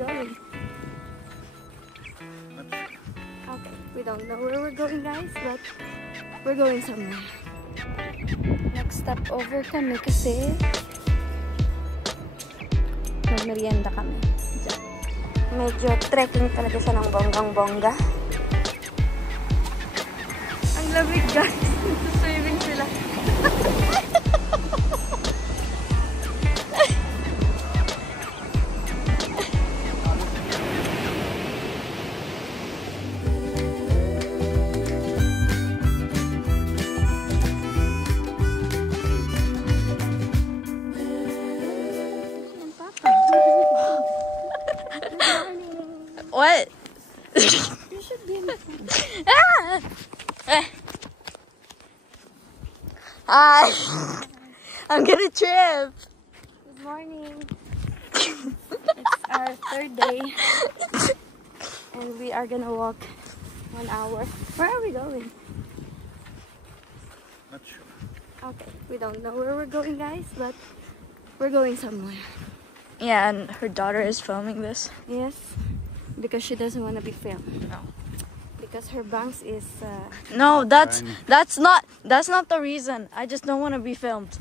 going? Okay, we don't know where we're going, guys, but we're going somewhere. Next stop over kami kasi nagmerienda kami. Diyan. Medyo trekking talaga siya ng bonggang-bongga. Ang lamig, guys. Swimming sila. What? You should be in the phone. Hi. I'm gonna trip. Good morning. It's our third day. And we are gonna walk 1 hour. Where are we going? Not sure. Okay, we don't know where we're going, guys, but we're going somewhere. Yeah, and her daughter is filming this. Yes, because she doesn't want to be filmed. No. Because her bangs is... No, that's not the reason. I just don't want to be filmed.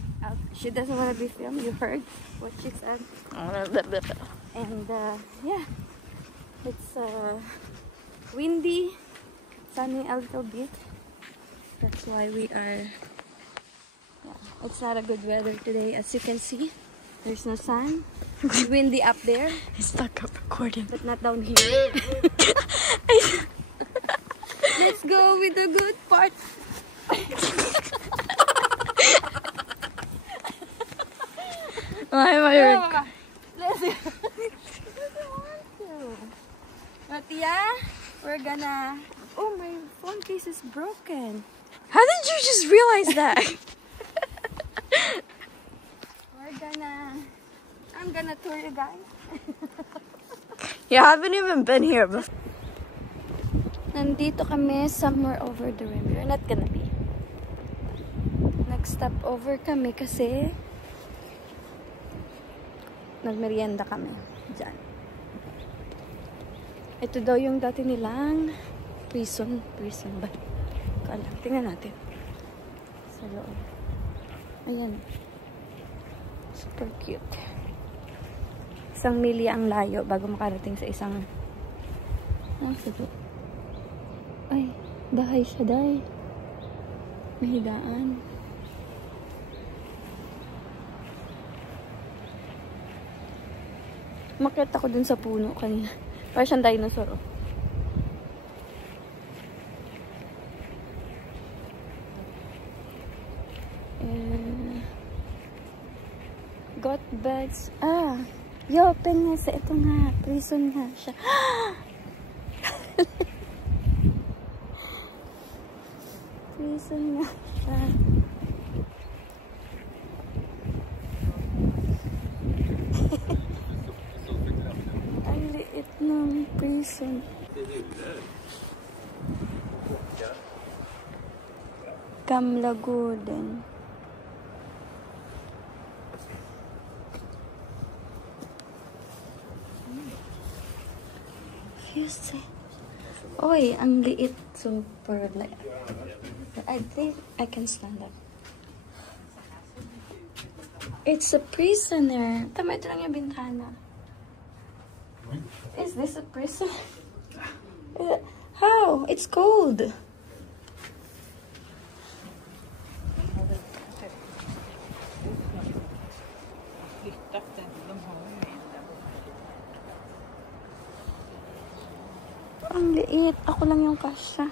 she doesn't want to be filmed. You heard what she said. And yeah, it's windy, sunny a little bit. That's why we are... Yeah, it's not a good weather today, as you can see. There's no sun. It's windy up there, I stuck up recording. but not down here. Let's go with the good part. Why am I Let's go. But yeah, we're gonna... Oh, my phone case is broken. How did you just realize that? I'm gonna tour you guys. You haven't even been here before. Nandito kami somewhere over the rim. We're not gonna be. Next stop over kami kasi nagmerienda kami dyan. Ito daw yung dati nilang prison ba? Kala, tingnan natin sa loob. Ayan, super cute. 1 milya ang layo bago makarating sa isang ay, dahay siya, dahay. Mahigaan. Makita ko dun sa puno kanina. Parang siyang dinosaur, oh. Got bags. Yo, open nga sa ito nga. Prison nga siya. Prison nga siya. Ang liit ng prison. Kamlagoden. Oy, ang liit. Super like. I think I can stand up. It's a prisoner. Tama, ito lang yung bintana. Is this a prison? How? It's cold. Ang liit. Ako lang yung kasya.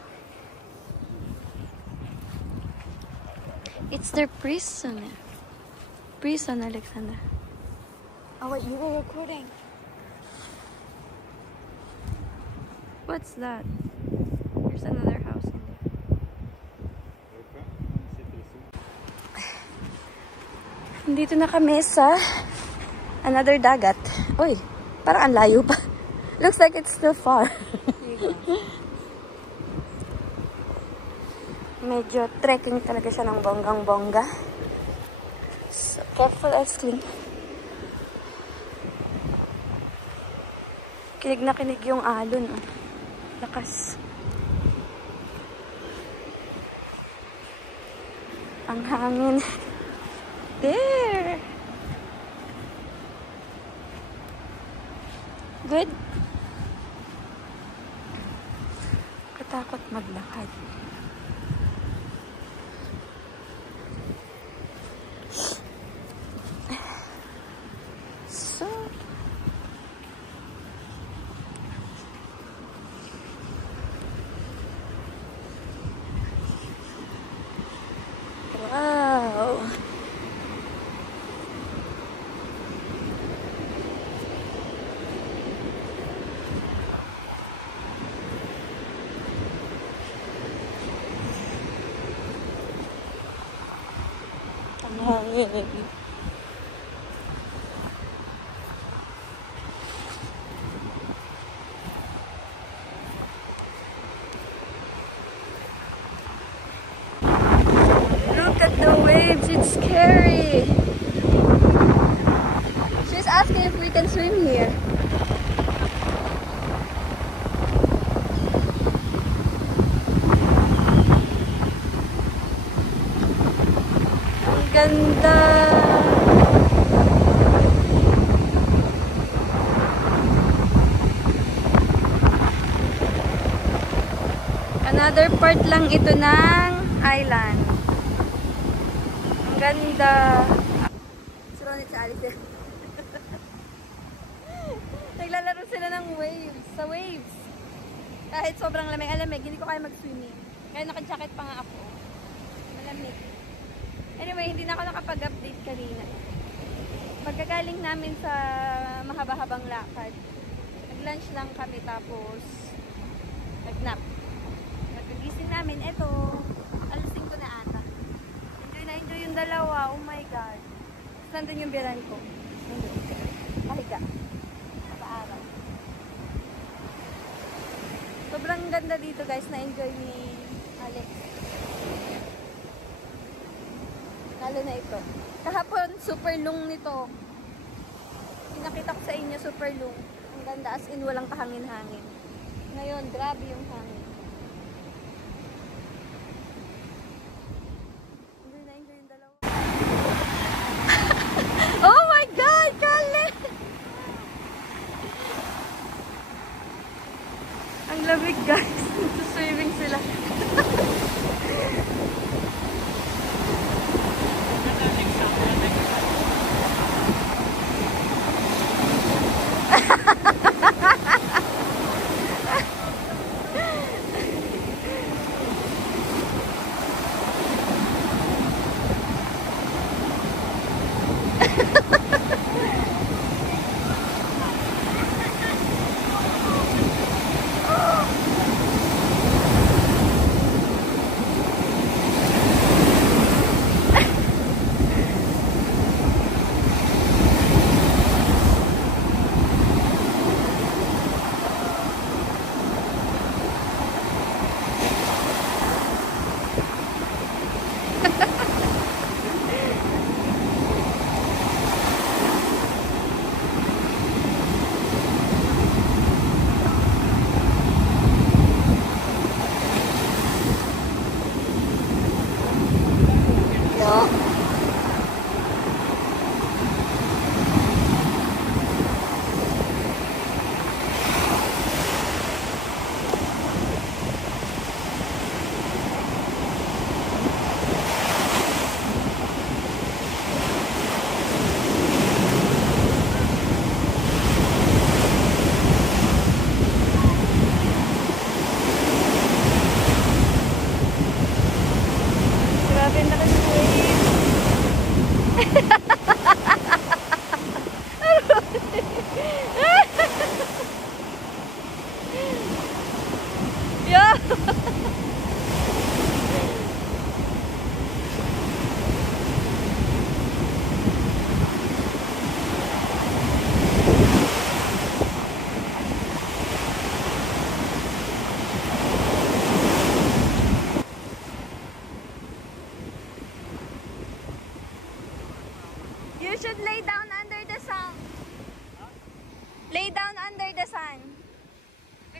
It's their prison. Prison, Alexander. Oh, wait, you were recording. What's that? There's another house in there. Dito na kami sa another dagat. Uy, parang ang layo pa. Looks like it's still far. Medyo trekking talaga siya ng bonggang-bongga. So, careful as clean. Kinig na kinig yung alon. Oh. Lakas. Ang hangin. There. Good. Katakot maglakad. So, wow. Ang hangin. Look at the waves, it's scary. She's asking if we can swim here. Ang ganda. Another part lang ito ng island. Ang ganda. Suronit sa Alice. Naglalaro sila ng waves. Sa waves. Kahit sobrang lamig-alamig, hindi ko kaya mag-swimming. Kaya naka-jacket pa nga ako. Malamig. Anyway, hindi na ako nakapag-update kanina. Pagkagaling namin sa mahaba-habang lakad, nag-lunch lang kami tapos nag-nap. Pagkagising namin, eto, alas 5 na ata. Enjoy na enjoy yung dalawa. Oh my God. Nandun yung biran ko. Mahiga. Naka-araw. Sobrang ganda dito guys. Na-enjoy ni Alex. Lalo na ito. Kahapon, super long nito. Pinakita ko sa inyo, super long. Ang ganda as in walang kahangin-hangin. Ngayon, grabe yung hangin. Oh my God, Kale! Ang lamig guys. Swimming sila.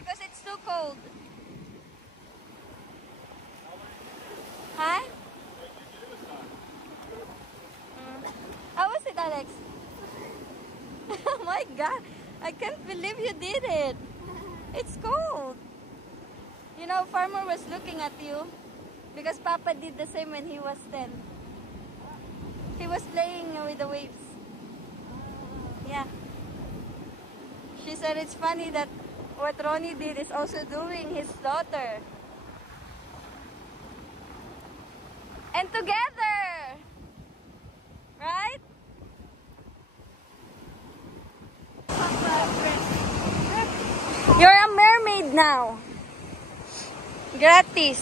because it's too cold. Huh? How was it, Alex? Oh my God, I can't believe you did it. It's cold. You know, Farmer was looking at you because Papa did the same when he was 10. He was playing with the waves. Yeah. She said it's funny that what Ronnie did is also doing his daughter. And together! Right? You're a mermaid now. Gratis.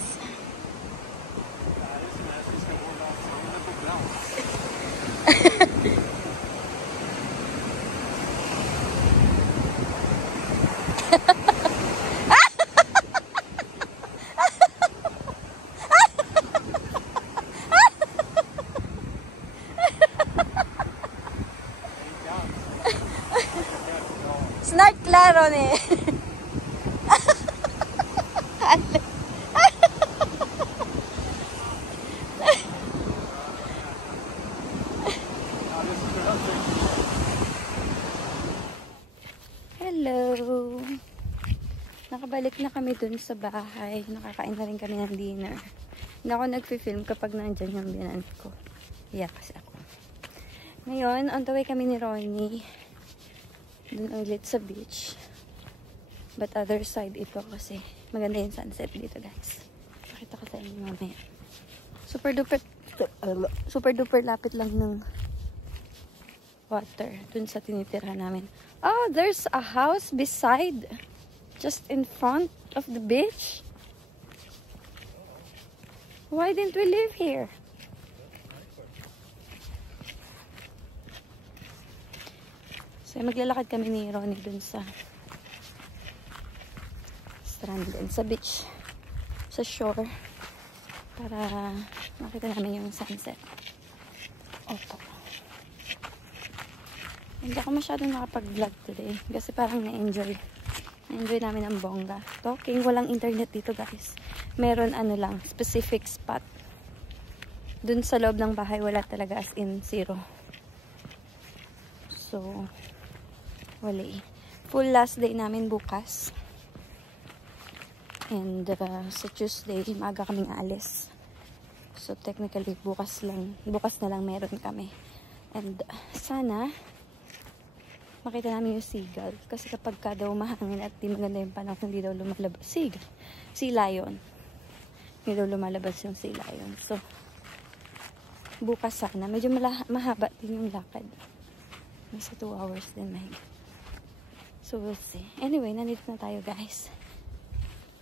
Snart klaro ni. Hello. Nakabalik na kami dun sa bahay. Nakakain na rin kami ng dinner. Hindi ako nag-film kapag nandyan yung binan ko. Yeah, kasi ako. Ngayon, on the way kami ni Ronnie. Dun ulit sa beach. But other side ito kasi maganda yung sunset dito, guys. Pakita ko sa inyo mamaya. Super duper lapit lang ng water dun sa tinitirahan namin. Oh, there's a house beside, just in front of the beach. Why didn't we live here? So, maglalakad kami ni Ronnie dun sa strand din, sa beach, sa shore, para makita namin yung sunset. Opo. Hindi ako masyadong nakapag-vlog today kasi parang na-enjoy namin ang bongga. Talking, walang internet dito, guys. Meron lang, specific spot. Dun sa loob ng bahay, wala talaga, as in zero. So, wala eh. Full last day namin bukas. And sa Tuesday, maaga kaming alis. So, technically, bukas na lang meron kami. And sana makita namin yung seagull. Kasi kapag ka daw mahangin at di maganda yung panahon, hindi daw lumalabas. Sea lion. Hindi daw lumalabas yung sea lion. So, bukas sana. Medyo mahaba din yung lakad. Nasa 2 hours din mahigit. So, we'll see. Anyway, nandito na tayo, guys.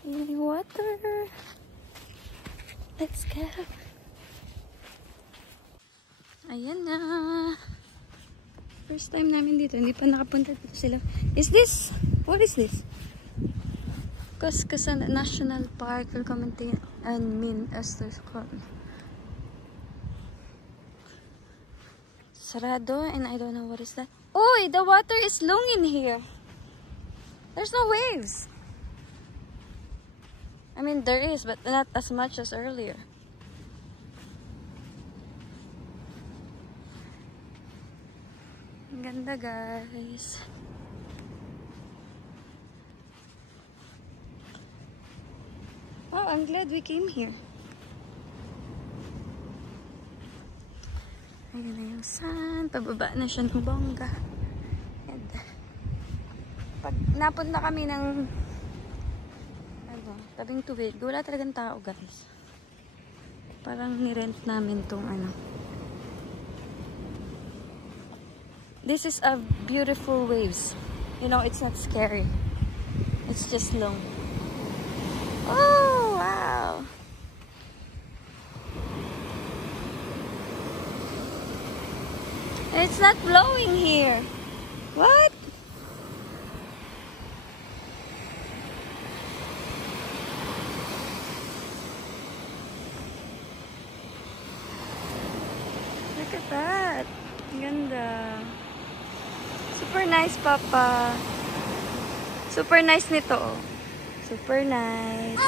In the water. Let's go. Ayan na. First time namin dito. Hindi pa nakapunta dito sila. Is this? What is this? Cuscasan National Park will commentate and mean Esther's Club. Sarado, and I don't know what is that. Oy, the water is long in here. There's no waves. I mean, there is, but not as much as earlier. Ang ganda, guys. Oh, I'm glad we came here. Ayan na yung sun. Pababa na siya ng bongga. And pag napunta kami ng tabing tubig, wala talagang tao, guys. Parang nirent namin tong This is a beautiful waves. You know, it's not scary. It's just long. Oh, wow. It's not blowing here. What? Look at that. Ganda. Super nice, Papa. Super nice nito. super nice.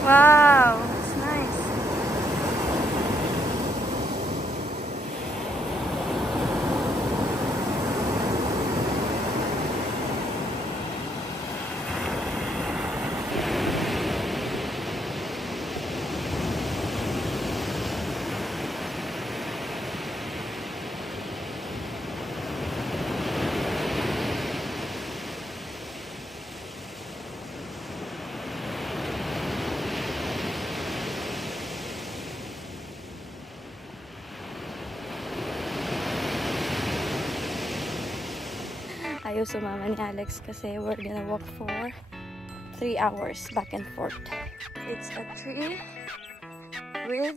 Wow, it's nice. Ayaw sumama ni Alex kasi we're gonna walk for 3 hours back and forth. It's a tree with